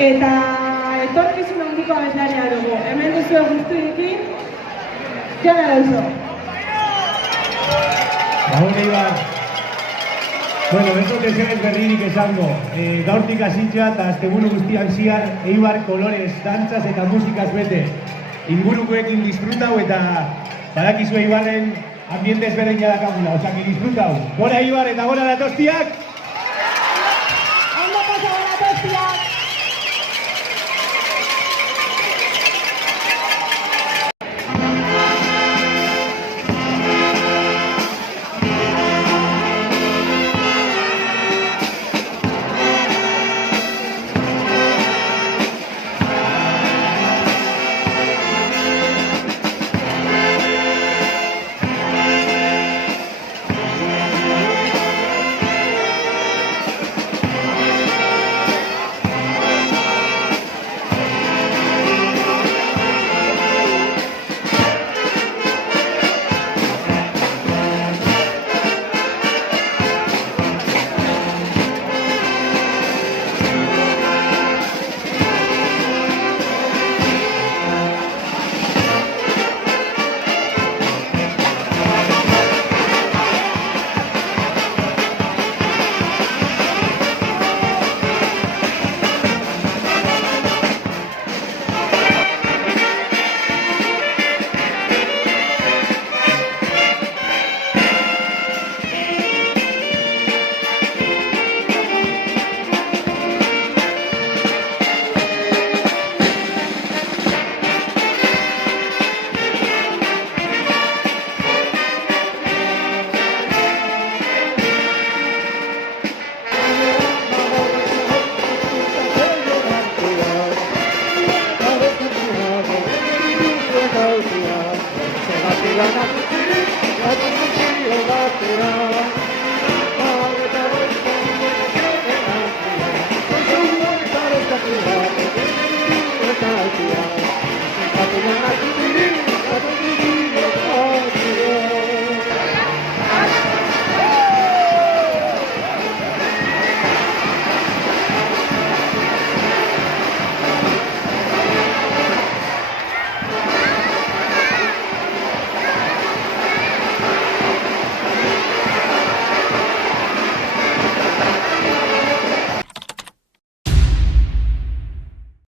Eta etorkizun handiko abeslaria dugu. Hemen duzue guztiekin, Jon Alonso. Gabon, Eibar. Bueno, ez dut ezer berririk esango. Gaurtik hasitza eta asteburu guztian ziar Eibar kolorez, dantzaz eta musikaz bete. Ingurukoekin disfrutau eta badakizu Eibarren ambiente ezberdina dakagula, osea, que disfrutau. Gora Eibar eta gora Latostiak!